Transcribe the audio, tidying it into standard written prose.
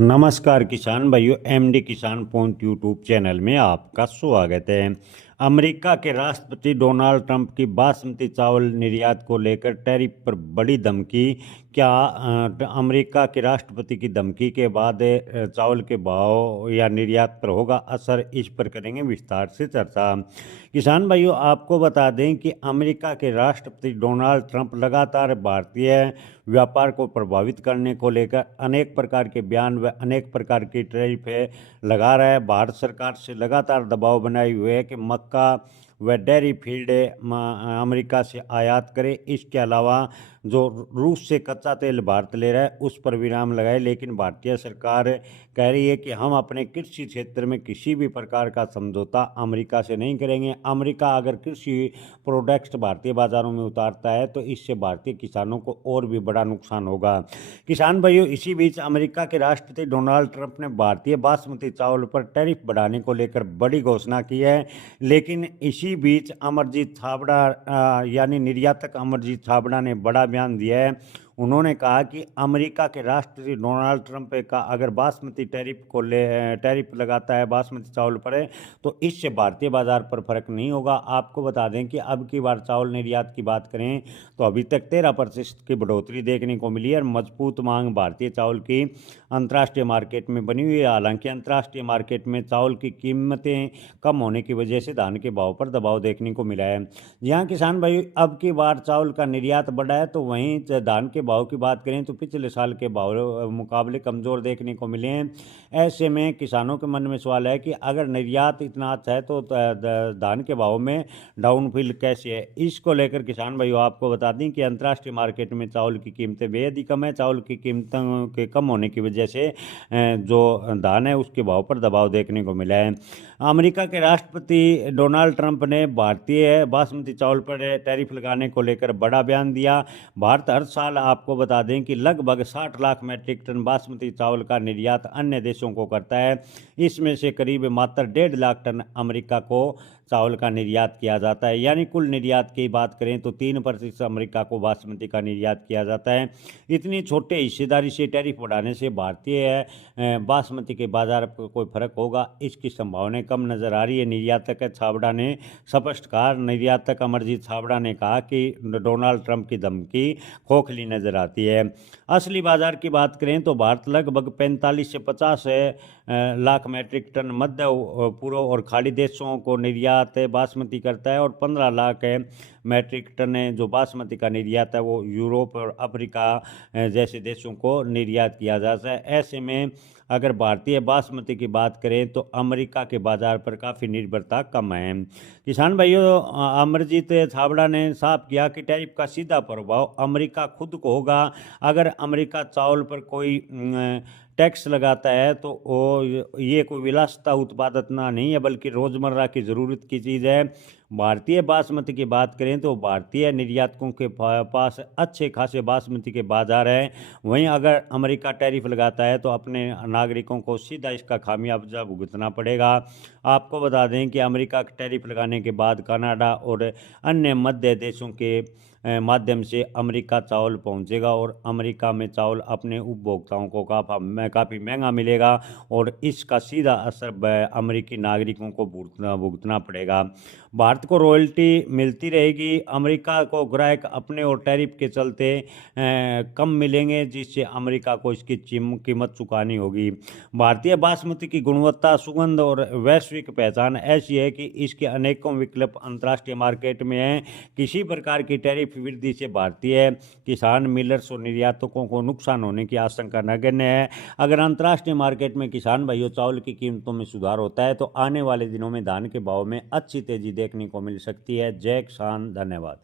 नमस्कार किसान भाइयों, एमडी किसान पॉइंट यूट्यूब चैनल में आपका स्वागत है। अमेरिका के राष्ट्रपति डोनाल्ड ट्रंप की बासमती चावल निर्यात को लेकर टैरिफ पर बड़ी धमकी। क्या अमेरिका के राष्ट्रपति की धमकी के बाद चावल के भाव या निर्यात पर होगा असर, इस पर करेंगे विस्तार से चर्चा। किसान भाइयों, आपको बता दें कि अमेरिका के राष्ट्रपति डोनाल्ड ट्रंप लगातार भारतीय व्यापार को प्रभावित करने को लेकर अनेक प्रकार के बयान व अनेक प्रकार की टैरिफ लगा रहा है। भारत सरकार से लगातार दबाव बनाए हुए है कि मक्का व डेयरी फील्ड अमेरिका से आयात करे। इसके अलावा जो रूस से कच्चा तेल भारत ले रहा है उस पर विराम लगाए, लेकिन भारतीय सरकार कह रही है कि हम अपने कृषि क्षेत्र में किसी भी प्रकार का समझौता अमेरिका से नहीं करेंगे। अमेरिका अगर कृषि प्रोडक्ट्स भारतीय बाजारों में उतारता है तो इससे भारतीय किसानों को और भी बड़ा नुकसान होगा। किसान भाइयों, इसी बीच अमेरिका के राष्ट्रपति डोनाल्ड ट्रंप ने भारतीय बासमती चावल पर टैरिफ बढ़ाने को लेकर बड़ी घोषणा की है, लेकिन इसी बीच अमरजीत छाबड़ा यानी निर्यातक अमरजीत छाबड़ा ने बड़ा बयान दिया है। उन्होंने कहा कि अमेरिका के राष्ट्रपति डोनाल्ड ट्रंप का अगर बासमती टैरिफ लगाता है बासमती चावल पर, तो इससे भारतीय बाजार पर फर्क नहीं होगा। आपको बता दें कि अब की बार चावल निर्यात की बात करें तो अभी तक 13% की बढ़ोतरी देखने को मिली है और मजबूत मांग भारतीय चावल की अंतर्राष्ट्रीय मार्केट में बनी हुई है। हालांकि अंतर्राष्ट्रीय मार्केट में चावल की कीमतें कम होने की वजह से धान के भाव पर दबाव देखने को मिला है। जहाँ किसान भाई अब की बार चावल का निर्यात बढ़ा है, तो वहीं धान के भाव की बात करें तो पिछले साल के भाव मुकाबले कमज़ोर देखने को मिले हैं। ऐसे में किसानों के मन में सवाल है कि अगर निर्यात इतना अच्छा है तो धान के भाव में डाउनफिल कैसे है। इसको लेकर किसान भाइयों आपको बता दें कि अंतर्राष्ट्रीय मार्केट में चावल की कीमतें बेहद ही कम है। चावल की कीमतों के कम होने की वजह से जो धान है उसके भाव पर दबाव देखने को मिला है। अमेरिका के राष्ट्रपति डोनाल्ड ट्रंप ने भारतीय बासमती चावल पर टैरिफ लगाने को लेकर बड़ा बयान दिया। भारत हर साल आपको बता दें कि लगभग 60 लाख मैट्रिक टन बासमती चावल का निर्यात अन्य देशों को करता है। इसमें से करीब मात्र 1.5 लाख टन अमेरिका को चावल का निर्यात किया जाता है। यानी कुल निर्यात की बात करें तो 3% अमेरिका को बासमती का निर्यात किया जाता है। इतनी छोटे हिस्सेदारी से टैरिफ बढ़ाने से भारतीय बासमती के बाजार पर कोई फर्क होगा, इसकी संभावनाएं कम नजर आ रही है। निर्यातक छाबड़ा ने स्पष्ट कहा। निर्यातक अमरजीत छाबड़ा ने कहा कि डोनाल्ड ट्रंप की धमकी खोखली नजर आती है। असली बाजार की बात करें तो भारत लगभग 45 से 50 लाख मैट्रिक टन मध्य पूर्व और खाड़ी देशों को निर्यात बासमती करता है और 15 लाख मैट्रिक टन जो बासमती का निर्यात है वो यूरोप और अफ्रीका जैसे देशों को निर्यात किया जाता है। ऐसे में अगर भारतीय बासमती की बात करें तो अमेरिका के बाजार पर काफ़ी निर्भरता कम है। किसान भाइयों, अमरजीत छाबड़ा ने साफ किया कि टैरिफ का सीधा प्रभाव अमेरिका खुद को होगा। अगर अमेरिका चावल पर कोई टैक्स लगाता है तो ये कोई विलासिता उत्पादना नहीं है, बल्कि रोज़मर्रा की ज़रूरत की चीज़ है। भारतीय बासमती की बात करें तो भारतीय निर्यातकों के पास अच्छे खासे बासमती के बाजार हैं। वहीं अगर अमेरिका टैरिफ लगाता है तो अपने नागरिकों को सीधा इसका खामियाजा भुगतना पड़ेगा। आपको बता दें कि अमेरिका टैरिफ लगाने के बाद कनाडा और अन्य मध्य देशों के माध्यम से अमेरिका चावल पहुंचेगा और अमेरिका में चावल अपने उपभोक्ताओं को काफ़ी महंगा मिलेगा और इसका सीधा असर अमेरिकी नागरिकों को भुगतना पड़ेगा। भारत को रॉयल्टी मिलती रहेगी, अमेरिका को ग्राहक अपने और टैरिफ के चलते कम मिलेंगे, जिससे अमेरिका को इसकी कीमत चुकानी होगी। भारतीय बासमती की गुणवत्ता, सुगंध और वैश्विक पहचान ऐसी है कि इसके अनेकों विकल्प अंतर्राष्ट्रीय मार्केट में हैं। किसी प्रकार की टैरिफ वृद्धि से भारतीय किसान, मिलर्स और निर्यातकों को नुकसान होने की आशंका नगण्य है। अगर अंतर्राष्ट्रीय मार्केट में किसान भाइयों चावल की कीमतों में सुधार होता है तो आने वाले दिनों में धान के भाव में अच्छी तेजी देखने को मिल सकती है। जय किसान, धन्यवाद।